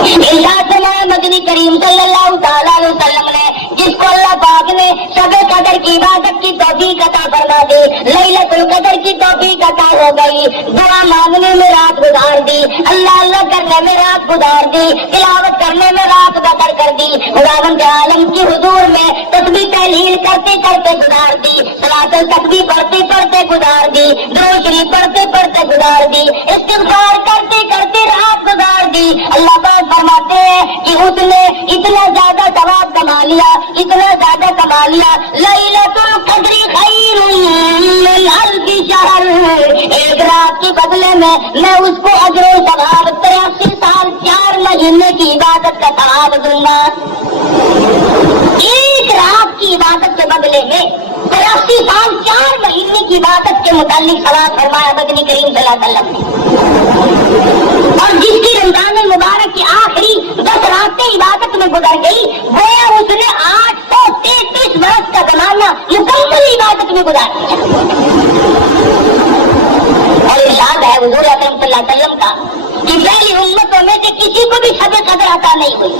ارشاد فرمایا مدنی کریم صلی اللہ تعالی علیہ وسلم نے جس کو اللہ پاک نے شب قدر کی عبادت کی توفیق عطا فرما دی، لیلۃ القدر کی توفیق عطا ہو گئی، دعا مانگنے میں رات گزار دی، اللہ اللہ کرنے میں رات گزار دی، تلاوت کرنے میں رات بسر کر دی، خداوند عالم کی حضور میں تسبیح تحلیل کرتے کرتے گزار دی، صلاۃ التسبیح پڑھتے پڑھتے گزار دی، درود شریف پڑھتے پڑھتے گزار دی، استغفار کرتے کرتے رات گزار دی۔ اللہ پاک فرماتے ہیں کہ اس نے اتنا زیادہ ثواب کما لیا، اتنا زیادہ کما لیا، لیلۃ القدر خیر من الف شہر، ایک رات کے بدلے میں اس کو اجر و ثواب 83 سال 4 مہینے کی عبادت کا ثواب دوں گا۔ ایک رات کی عبادت کے بدلے میں 83 سال 4 مہینے کی عبادت کے متعلق ثواب فرمایا مدنی کریم صلی اللہ علیہ وسلم نے۔ اور جس کی رمضان المبارک کی آخری 10 راتیں عبادت میں گزر گئی، گویا اس نے 833 برس کا زمانہ مکمل عبادت میں گزار دیا۔ اور ارشاد ہے حضور اکرم صلی اللہ علیہ وسلم کا کہ پہلی امتوں میں سے کسی کو بھی شب قدر عطا نہیں ہوئی۔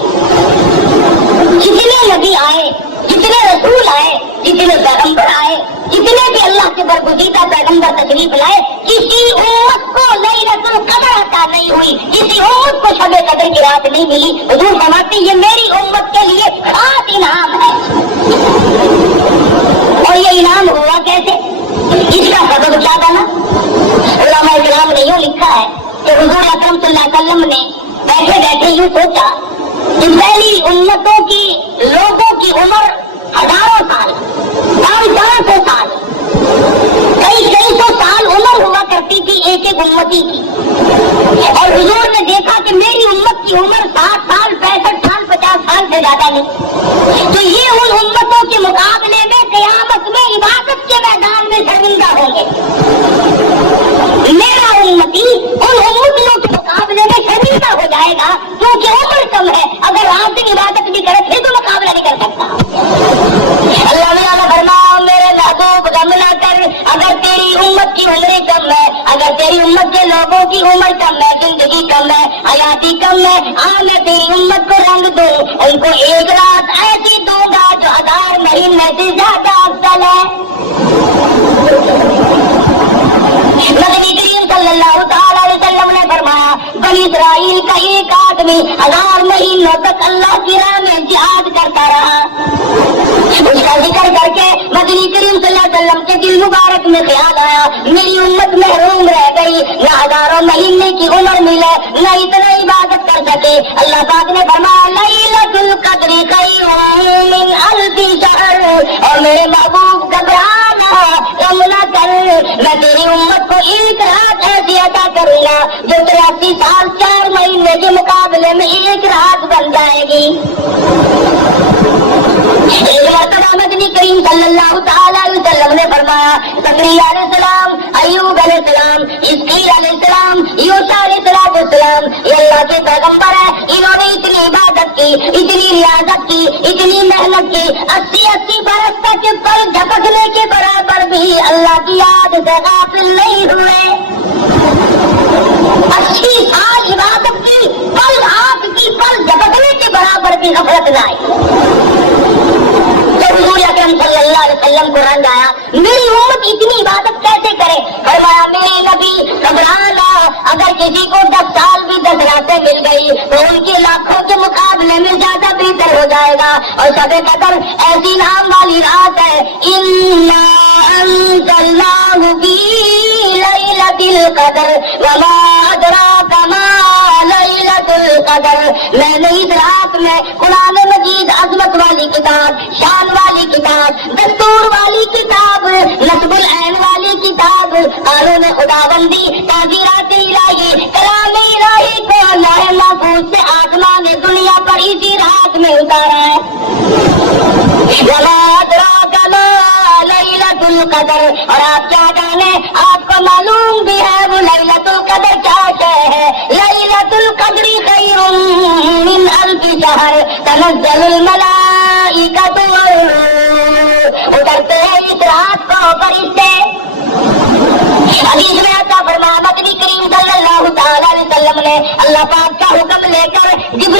جتنے نبی آئے، جتنے رسول آئے، جتنے پیغمبر آئے، جتنے بھی اللہ کے برگزیدہ پیغمبر تشریف لائے، کسی امت کو لیلۃ القدر عطا نہیں ہوئی، کسی امت کو شب قدر کی رات نہیں ملی۔ حضور فرماتے ہیں یہ میری امت کے لیے خاص انعام ہے۔ اور یہ انعام ہوا کیسے؟ اس کا سبب کیا تھا نا؟ علماء کرام نے یوں لکھا ہے کہ حضور اکرم صلی اللہ علیہ وسلم نے بیٹھے بیٹھے یوں سوچا کہ پہلی امتوں کی لوگوں کی عمر ہزاروں سال، 500 سال، کئی سو سال عمر ہوا کرتی تھی ایک ایک امتی کی، اور حضور نے دیکھا کہ میری امت کی عمر 60 سال، 65 سال، 50 سال سے زیادہ نہیں، تو یہ ان امتوں کے مقابلے میں قیامت میں عبادت کے میدان میں شرمندہ ہوں گے۔ میرا امتی ان امتوں کے مقابلے میں شرمندہ ہو جائے گا کیونکہ عمر کم ہے، اگر رات دن عبادت بھی کرے پھر تو مقابلہ نہیں کر سکتا۔ اللہ نے فرمایا میرے محبوب غم نہ کر، اگر تیری امت کی عمر کم ہے، اگر تیری امت کے لوگوں کی عمر کم ہے، زندگی کم ہے، حیاتی کم ہے، میں تیری امت کو رنگ دوں، ان کو ایک رات ایسی دوں گا جو 1000 مہینے سے زیادہ افضل ہے۔ مدنی کریم صلی اللہ تعالی علیہ وسلم نے فرمایا بنی اسرائیل کا ایک آدمی 1000 مہینوں تک اللہ کی راہ میں جہاد کرتا رہا۔ اس کا ذکر کر کے مدنی کریم صلی اللہ علیہ وسلم کے دل مبارک میں خیال آیا میری امت محروم رہ گئی، نہ 1000 مہینے کی عمر ملے، نہ اتنا عبادت کر سکے۔ اللہ پاک نے فرمایا لیلۃ القدر خیر من الف شہر، اور میرے محبوب گھبرانا غم نہ کر، میں تیری امت کو ایک رات ایسی عطا کروں گا جو 83 سال 4 مہینے کے مقابلے میں ایک رات بن جائے گی۔ ایک مرتبہ مدنی کریم صلی اللہ تعالی علیہ وسلم نے فرمایا زکریا علیہ السلام، ایوب علیہ السلام، اسماعیل علیہ السلام، یوشع علیہ السلام، یہ اللہ کے پیغمبر ہیں، انہوں نے اتنی عبادت کی، اتنی ریاضت کی، اتنی محنت کی، 80 برس تک پل جھپکنے کے برابر بھی اللہ کی یاد سے غافل نہیں ہوئے۔ 80 سال عبادت کی، پل ہاتھ کی پل جھپکنے کے برابر بھی غفلت نہ آئی۔ حضور اکرم صلی اللہ علیہ وسلم کو رنگ آیا میری امت اتنی عبادت کیسے کرے؟ فرمایا میرے نبی گھبرانا، اگر کسی کو 10 سال بھی 10 راتیں مل گئی تو ان کے لاکھوں کے مقابلے میں زیادہ بہتر ہو جائے گا۔ اور شب قدر ایسی نام والی رات ہے انا انزلناہ فی لیلۃ القدر وما ادراک ما لیلۃ القدر، میں نے اس رات میں قرآن مجید عظمت والی کتاب، شان والی کتاب، دستور والی کتاب، نصب العین والی کتاب، قانون خداوندی، تعزیرات الہی، کلام الہی کو اللہ محفوظ سے آسمان دنیا پر اسی رات میں اتارا ہے۔ وما ادراک ما لیلۃ القدر، اور آپ کیا جانے، آپ کو معلوم بھی ہے وہ لیلۃ القدر کیا ہے۔ لیلۃ القدر خیر من الف شہر تنزل الملائکۃ، اترتے ہیں اس رات کو فرشتے۔ حدیث میں آتا فرمایا مدنی کریم صلی اللہ تعالی علیہ وسلم نے اللہ پاک کا حکم لے کر جبریل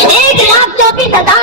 1,34,000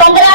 15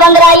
15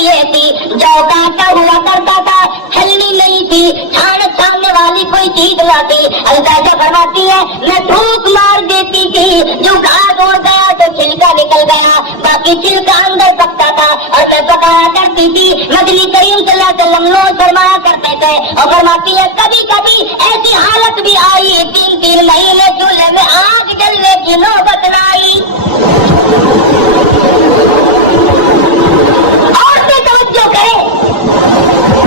یہ تھی جو کاٹا ہوا کرتا تھا چھلنی نہیں تھی چھاننے والی کوئی چیز نہ تھی. التاجہ فرماتی ہے میں دھوپ مار دیتی تھی جو گھاس اڑ گیا تو چھلکا نکل گیا باقی چھلکا اندر پکتا تھا اور میں پکایا کرتی تھی. نبی کریم صلی اللہ علیہ وسلم نوش فرمایا کرتے تھے اور فرماتی ہے کبھی کبھی ایسی حالت بھی آئی 3 مہینے چولہے میں آگ جلنے کی نوبت نہ آئی. عورتیں توجہ کریں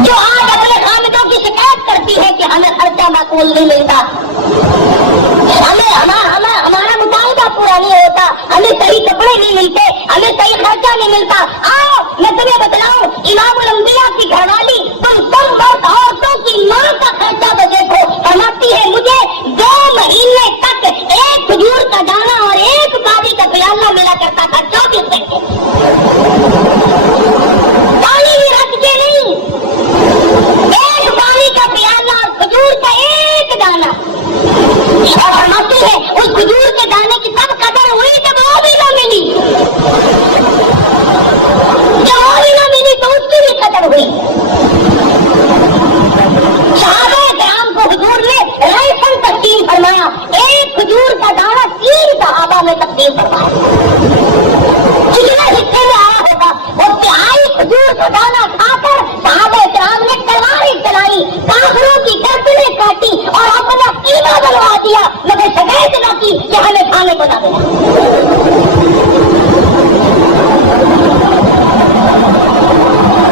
جو آج اپنے خامدوں کی شکایت کرتی ہے کہ ہمیں خرچہ معقول نہیں ملتا, ہمارا مطالبہ پورا نہیں ہوتا, ہمیں صحیح کپڑے نہیں ملتے, ہمیں صحیح خرچہ نہیں ملتا. آؤ میں تمہیں بتلاؤں امام الانبیاء کی گھر والی تم سب مرد عورتوں کی ماں کا خرچہ تو دیکھو. فرماتی ہے مجھے 2 مہینے تک ایک کھجور کا دانہ اور ایک پانی کا پیالہ ملا کرتا تھا 24 گھنٹے. پانی بھی رکھ کے نہیں, ایک پانی کا پیالہ اور کھجور کا ایک دانہ. اور فرماتی ہے اس کھجور کے دانے کی تب قدر ہوئی جب وہ بھی نہ ملی, جب وہ بھی نہ ملی تو اس کی بھی قدر ہوئی. صحابہ کرام کو حضور نے رائفل تقسیم فرمایا, ایک کھجور کا دانہ 3 صحابہ میں تقسیم فرمایا. کتنے حصے میں آیا ہوگا وہ 3 کھجور کا دانہ کھا کر صحابہ کرام نے تلواریں چلائی, کافروں کی گردنیں کاٹی اور اپنا قیمہ بنوا دیا مگر شکایت نہ کی کہ ہمیں کھانے کو نہ ملا.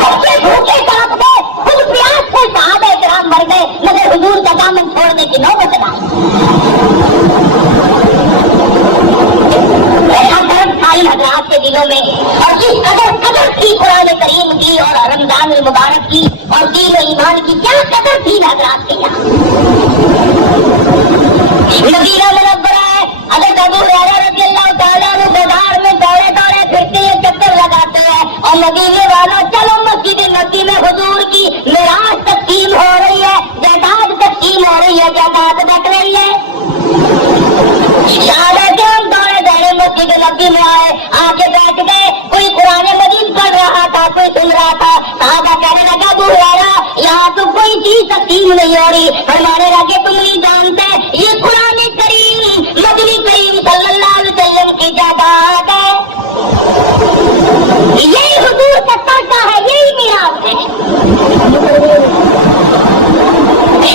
بچے بھوکے تڑپ گئے, خود پیاس سے صحابہ کرام مر گئے مگر حضور کا دامن چھوڑنے کی نوبت نہ آئی. ایسا درد تھا ان حضرات کے دلوں میں اور جس قدر تھی قرآن کریم کی اور رمضان المبارک کی اور دین و ایمان کی کیا قدر تھی ان حضرات کے یہاں. مدینہ منورہ ہے, حضرت ابو ہریرہ رضی اللہ تعالیٰ عنہ بازار میں دوڑے پھرتے ہیں, چکر لگاتے ہیں اور مدینے والوں چلو مسجد نبی میں حضور کی میراث تقسیم ہو رہی ہے, جائیداد تقسیم ہو رہی ہے, جائیداد بٹ رہی ہے. صحابہ کرام دوڑے مسجد نبی میں آئے, آ کے بیٹھ گئے. کوئی قرآن مجید پڑھ رہا تھا, کوئی سن رہا تھا. صحابہ کہنے لگا ابو ہریرہ یہاں تو کوئی چیز تقسیم نہیں ہو رہی. فرمانے لگے تم نہیں جانتے یہ قرآن کریم نبی کریم صلی اللہ علیہ وسلم کی جائیداد ہے, یہی حضور کا ترکہ ہے, یہی میراث ہے.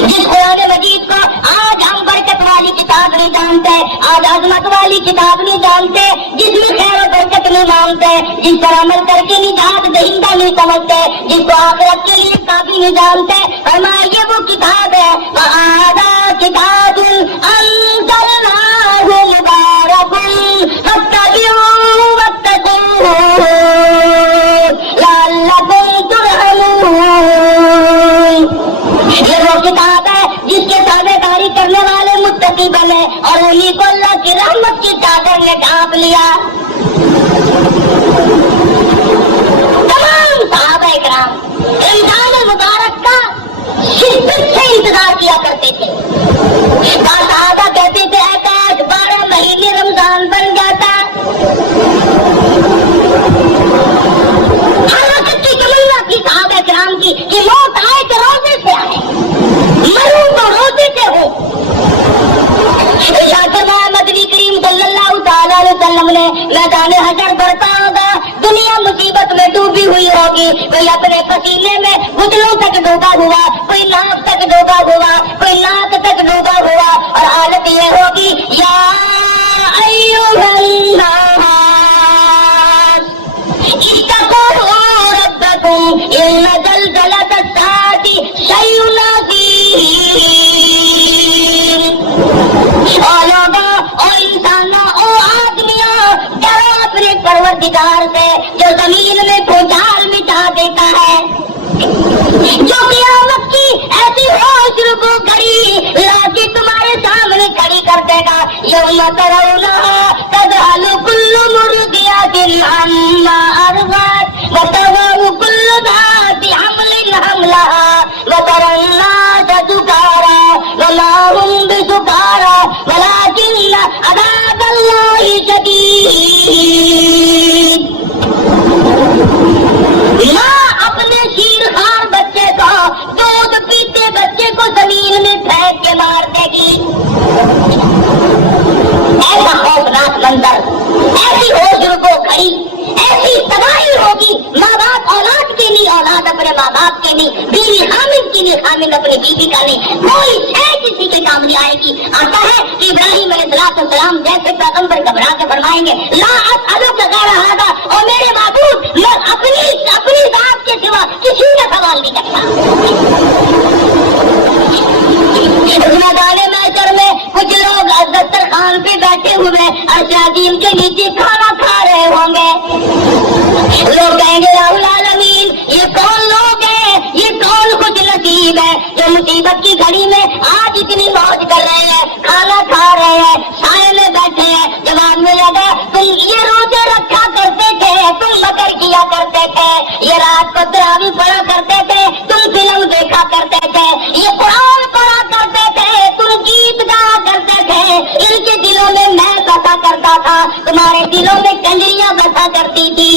جس قرآن مجید کو آج ہم برکت والی کتاب نہیں جانتے, آج عظمت والی کتاب نہیں جانتے, جس میں خیر و برکت نہیں مانتے, جس پر عمل کر کے نجات دہندہ نہیں سمجھتے, جس کو آخرت کے لیے کافی نہیں جانتے. فرمایا یہ وہ کتاب ہے وَهَٰذَا كِتَابٌ أَنزَلْنَاهُ مُبَارَكٌ فَاتَّبِعُوهُ وَاتَّقُوهُ لَعَلَّكُمْ تُرْحَمُونَ. یہ وہ کتاب ہے جس کے تابع داری کرنے والے متقی بنے اور انہیں کو اللہ کی رحمت کی چادر نے ڈھانپ لیا. تمام صحابہ کرام رمضان المبارک کا شدت سے انتظار کیا کرتے تھے. صحابہ کہتے تھے اے کاش 12 مہینے رمضان بن جاتا. ہر وقت کی تمنا کی صحابہ کرام کی کہ موت آئے تو روزے سے آئے, مروں تو روزے سے ہو. مدنی کریم صلی اللہ تعالیٰ علیہ وسلم نے میدان حشر بڑھتا ہوگا, دنیا مصیبت میں ڈوبی ہوئی ہوگی, کوئی اپنے پسینے میں گھٹنوں تک ڈوبا ہوا, کوئی ناک تک ڈوبا ہوا, کوئی ناک تک ڈوبا ہوا, اور حالت یہ ہوگی یا ایھا الناس اتقوا ربکم ان زلزلۃ الساعۃ شیء عظیم. اور انسانوں او آدمیوں ڈرو اپنے پروردگار سے جو زمین میں بھوچال مٹا دیتا ہے, جو قیامت کی ایسی ہوش رکو کری لا کے تمہارے سامنے کھڑی کر دے گا. یوم ترونھا تذہل کل مرضعۃ عما ارضعت وتضع کل ذات حمل حملها وترى الناس سکارى وما هم بسکارى ولكن عذاب الله شدید. مار دے گی. ایسا خوفناک منظر, ایسی ہوش رکو کھڑی, ایسی تباہی ہوگی. ماں باپ اولاد کے لیے, اولاد اپنے ماں باپ کے لیے, بیوی خامد کے لیے, خامد اپنی بیوی کا نہیں, کوئی شے کسی کے کام نہیں آئے گی. آتا ہے کہ ابراہیم علیہ السلام جیسے پیغمبر گھبرا کے فرمائیں گے لا اسألک غیر ھذا, اور میرے معبود میں اپنی ذات کے سوا کسی کا سوال نہیں کرتا. میدان محشر میں کچھ لوگ دسترخوان پہ بیٹھے ہوئے عرش عظیم کے نیچے کھانا کھا رہے ہوں گے. لوگ کہیں گے رب العالمین یہ کون لوگ ہیں, یہ کون خوش نصیب ہے جو مصیبت کی گھڑی میں آج اتنی موج کر رہے ہیں, کھانا کھا رہے ہیں, سائے میں بیٹھے ہیں. جواب ملے گا تم یہ روزے رکھا کرتے تھے, تم مکر کیا کرتے تھے, یہ رات کو تراویح پڑھا کرتے تھے, تم فلم دیکھا کرتے تھے, یہ قرآن پڑھا کرتے تھے, تم گیت گایا کرتے تھے. ان کے دلوں میں میں بسا کرتا تھا, تمہارے دلوں میں کنجریاں بسا کرتی تھی.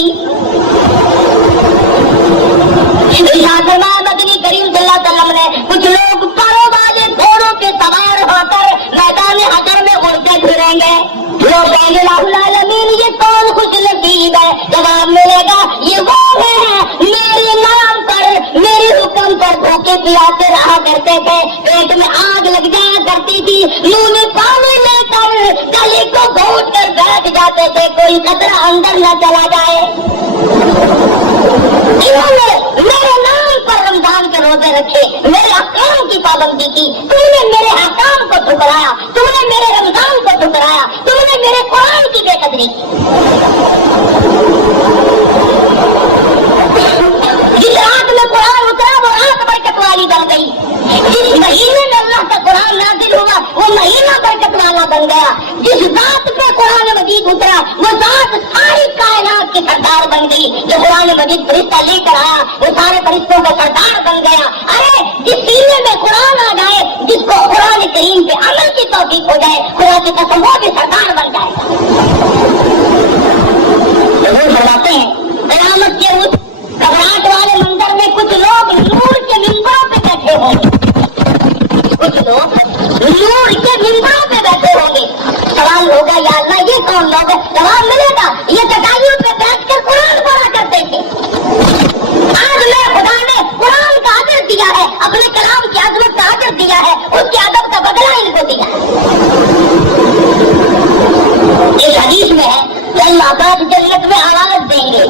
مدنی کریم صلی اللہ علیہ وسلم نے کچھ لوگ پروں والے گھوڑوں پہ سوار ہو کر میدان حشر میں اڑتے پھریں گے. لوگ کہیں گے رب العالمین یہ کون خوش نصیب ہے. جواب ملے گا یہ وہ ہے میرے نام پر, میرے حکم پر بھوکے پیاسے رہا کرتے تھے, پیٹ میں آگ لگ جایا کرتی تھی, منہ میں پانی لے کر گلے کو گھونٹ کر بیٹھ جاتے تھے, کوئی قطرہ اندر نہ چلا جائے. انہوں نے میرے نام پر رمضان کے روزے رکھے, میرے احکام کی پابندی کی, تم نے میرے احکام کو ٹھکرایا, تم نے میرے رمضان کو ٹھکرایا, تم نے میرے قرآن کی بے قدری کی. جس رات میں قرآن اترا وہ رات برکت والی بن گئی, جس مہینے میں اللہ کا قرآن نازل ہوا وہ مہینہ برکت والا بن گیا, جس ذات پہ قرآن مجید اترا وہ ذات ساری کائنات کی سردار بن گئی. جو قرآن مجید فرشتہ لے کر آیا وہ سارے فرشتوں کا سردار بن گیا. ارے جس سینے میں قرآن آ جائے, جس کو قرآن کریم پہ عمل کی توفیق ہو جائے, خدا کی قسم وہ بھی سردار بن جائے. ضرور فرماتے ہیں قیامت کے اس گھبراہٹ والے منظر میں کچھ لوگ نور کے ممبروں پہ بیٹھے ہوں گے, کچھ لوگ نور کے ممبروں پہ بیٹھے ہوں گے. سوال ہوگا یا اللہ یہ کون لوگ ہے؟ جواب ملے گا یہ چٹائیوں پہ بیٹھ کر قرآن پڑھا کرتے تھے. آج میں خدا نے قرآن کا ادب دیا ہے, اپنے کلام کی عظمت کا ادب دیا ہے, اس کے ادب کا بدلہ ان کو دیا ہے. اس حدیث میں ہے کہ اللہ پاک جنت میں آواز دیں گے,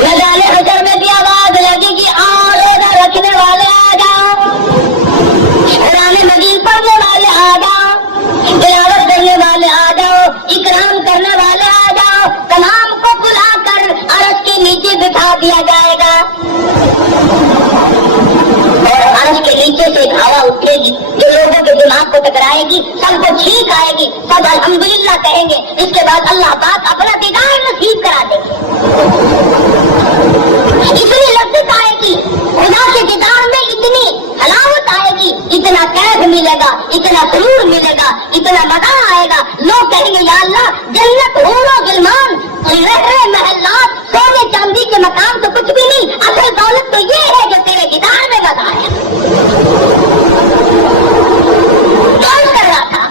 میدان حشر میں بھی آواز لگے گی آؤ روزہ رکھنے والے آ جاؤ, قرآن مجید پڑھنے والے آ جاؤ, تلاوت کرنے والے آ جاؤ, اکرام کرنے والے آ جاؤ. تمام کو بلا کر عرش کے نیچے بٹھا دیا جائے گا, اور عرش کے نیچے سے ایک ہوا اٹھے گی جو لوگوں کے دماغ کو ٹکرائے گی, سب کو چھینک آئے گی, سب الحمدللہ کہیں گے. اس کے بعد اللہ پاک اپنا دیدار نصیب کرا دے گی. اتنی لذت آئے گی, خدا کے دیدار میں اتنی حلاوت آئے گی, اتنا کیف ملے گا, اتنا سرور ملے گا, اتنا مزہ آئے گا. لوگ کہیں گے یا اللہ جنت حور و غلمان, رہے محلات, سونے چاندی کے مقام تو کچھ بھی نہیں, اصل دولت تو یہ ہے جو تیرے دیدار میں مزہ آیا. کون کر رہا تھا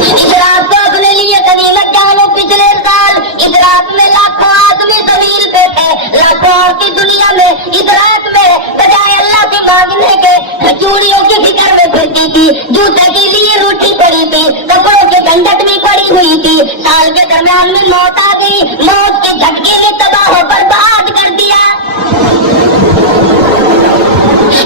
اس رات کو اپنے لیے کبھی مت جانو. پچھلے سال اس رات میں لاکھوں آدمی زمین پہ تھے, لاکھوں اور کی دنیا میں اس رات میں بجائے اللہ سے مانگنے کے چوڑیوں کی فکر میں پھرتی تھی, جوتے کے لیے روٹی پڑی تھی, کپڑوں کے گھنٹٹ بھی پڑی ہوئی تھی. سال کے درمیان میں موت آ گئی, موت کے جھٹکے نے تباہ و برباد کر دیا.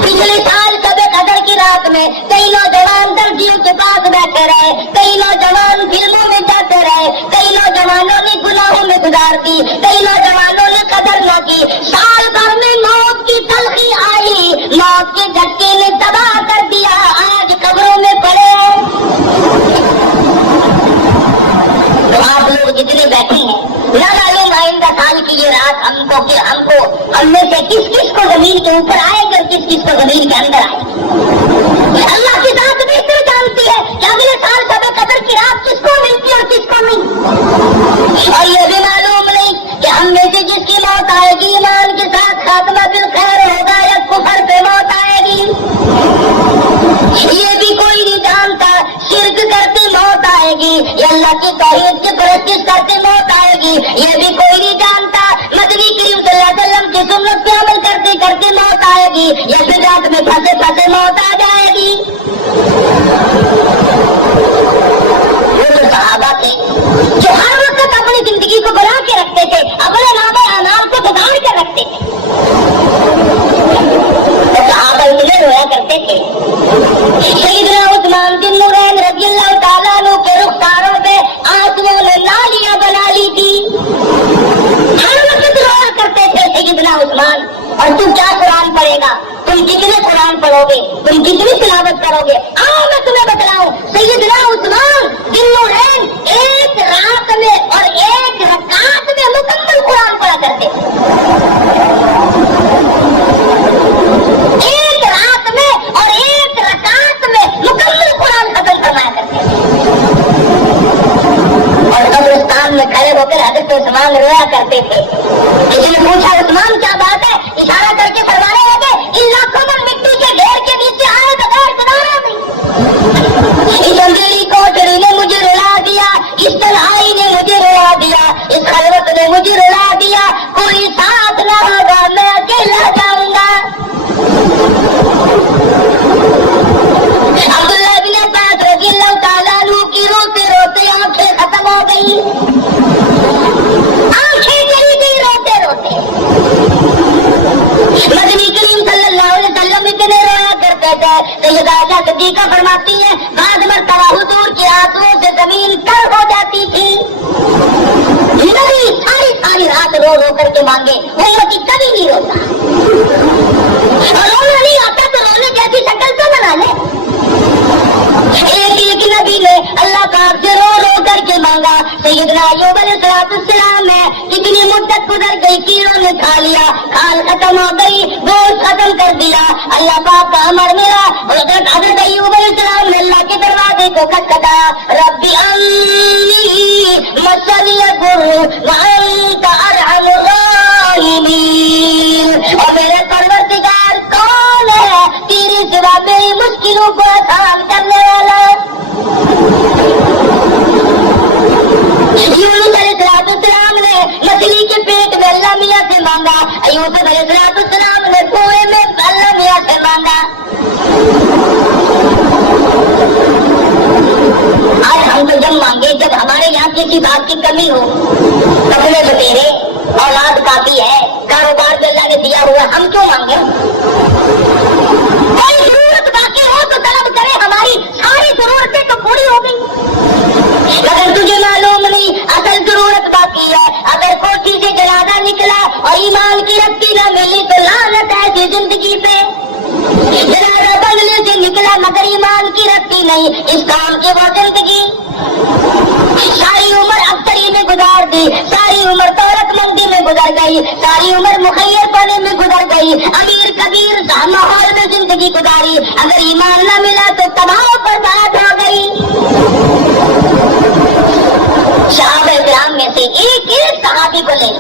پچھلے سال کبھی قدر کی رات میں کئی نوجوان درجیوں کے پاس بیٹھے رہے, کئی نوجوان فلموں میں جاتے رہے, کئی نوجوانوں نے گناہوں میں گزار دی, کئی نوجوانوں نے قدر نہ کی. سال بھر میں موت کی تلخی آئی, موت کے جھٹکے نے تباہ کر دیا, آج قبروں میں پڑے. تو آپ لوگ جتنے بیٹھے ہیں نہ معلوم آئندہ سال کی یہ رات ہم میں سے کس کس کو زمین کے اوپر آئے گی اور کس کس کو زمین کے اندر آئے گی. اللہ کی ذات بہتر جانتی ہے کہ اگلے سال شب قدر کی رات کس کو ملتی ہے اور کس کو نہیں. اور یہ بھی معلوم نہیں کہ ہم میں سے جس کی موت آئے گی ایمان کے ساتھ خاتمہ بالخیر ہوگا یا کفر پہ موت آئے گی, یہ بھی یہ بھی کوئی نہیں جانتا مدنی کریم صلی اللہ علیہ وسلم کی سنت پہ عمل کرتے کرتے موت آئے گی یا پھر رات میں پھنسے پھنسے موت آ جائے گی. وہ جو صحابہ تھے جو ہر وقت اپنی زندگی کو بنا کے رکھتے تھے, اپنے نام اعمال کو بگاڑ کر رکھتے تھے, تو صحابہ اتنے رویا کرتے تھے. سیدنا عثمان بن نورین رضی اللہ تعالیٰ عنہ کے رخساروں پہ آنسوؤں نے نالیاں بنا لی تھی. ہر وقت رویا کرتے تھے سیدنا عثمان. اور تم کیا قرآن پڑھے گا, تم کتنے قرآن پڑھو گے, تم کتنی تلاوت کرو گے؟ آؤ میں تمہیں بتلاؤں. سیدنا عثمان بن نورین ایک رات میں اور ایک رکعت میں مکمل قرآن پڑھا کرتے تھے. ایک رات میں اور ایک رکعت میں مکمل قرآن ختم فرمایا کرتے تھے. اور قبرستان میں کھڑے ہو کر حضرت عثمان رویا کرتے تھے. کسی نے پوچھا عثمان کیا بات ہے؟ اشارہ کر کے فرمانے لگے ان لاکھوں من مٹی کے ڈھیر کے نیچے آئے بغیر کنارا نہیں. اس اندھیری کوٹڑی نے مجھے رلا دیا, اس تنہائی نے مجھے رلا دیا, اس خلوت نے مجھے رلا دیا. کوئی ساتھ نہ ہوگا, میں اکیلا جاؤں گا. عبداللہ بن عباس رضی اللہ تعالیٰ عنہ کی روتے روتے آنکھیں ختم ہو گئی, آنکھیں چلی گئی روتے روتے. مدنی کریم صلی اللہ علیہ وسلم اتنے رویا کرتے تھے. سیدہ عائشہ صدیقہ فرماتی ہیں بعض مرتبہ حضور کے آنسوؤں سے زمین تر ہو جاتی تھی. نبی ساری رات رو رو کر کے مانگے, امتی کبھی نہیں روتا. اور رونا نہیں آتا تو رونے جیسی شکل تو بنا لے. ایک نبی نے اللہ پاک سے رو رو کر کے مانگا. سیدنا ایوب علیہ السلام ہے کتنی مدت گزر گئی, کیڑوں نے کھا لیا, کھال ختم ہو گئی, گوشت ختم کر دیا. اللہ پاک کا امر ملا. حضرت ایوب علیہ السلام نے اللہ کے دروازے کو کھٹکھٹایا, ربی انی مسنی الضر وانت ارحم الراحمین. اور میرے پروردگار کون ہے تیرے سوا میری مشکلوں کو آسان کرنے والا؟ یونس علیہ السلام نے مچھلی کے پیٹ میں اللہ میاں سے مانگا. یوسف علیہ السلام نے کنویں میں اللہ میاں سے مانگا. آج ہم تو جب مانگے جب ہمارے یہاں کسی بات کی کمی ہو, کپڑے بتیرے, اولاد کافی ہے, کاروبار جو اللہ نے دیا ہوا, ہم کیوں مانگے؟ کوئی ضرورت باقی ہو تو طلب کرے, ہماری ساری ضرورتیں تو پوری ہو گئی. اگر تجھے معلوم نہیں اصل ضرورت باقی ہے. اگر کوٹھی سے جنازہ نکلا اور ایمان کی رتی نہ ملی تو لعنت ہے ایسی زندگی پہ. جنازہ بنگلے سے نکلا مگر ایمان کی رتی نہیں, اس کام کی وہ زندگی. ساری عمر افسری میں گزار دی, ساری عمر دولت مندی میں گزر گئی, ساری عمر مخیر پانے میں گزر گئی, امیر کبیر ماحول میں زندگی گزاری. اگر ایمان نہ ملا تو تباہ پر بات ہو گئی. صحابہ کرام میں سے ایک صحابی کو لے,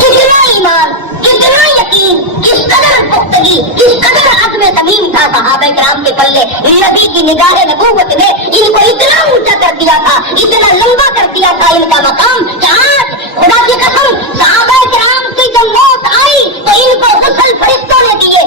کتنا ایمان, کتنا یقین, کس قدر پختگی, کس قدر عزم صمیم تھا صحابہ کرام کے پلے. نبی کی نگاہ نبوت نے ان کو اتنا اونچا کر دیا تھا, اتنا لمبا کر دیا تھا ان کا مقام کہ آج خدا کی قسم صحابہ کرام کی جب موت آئی تو ان کو غسل فرشتوں نے دیے,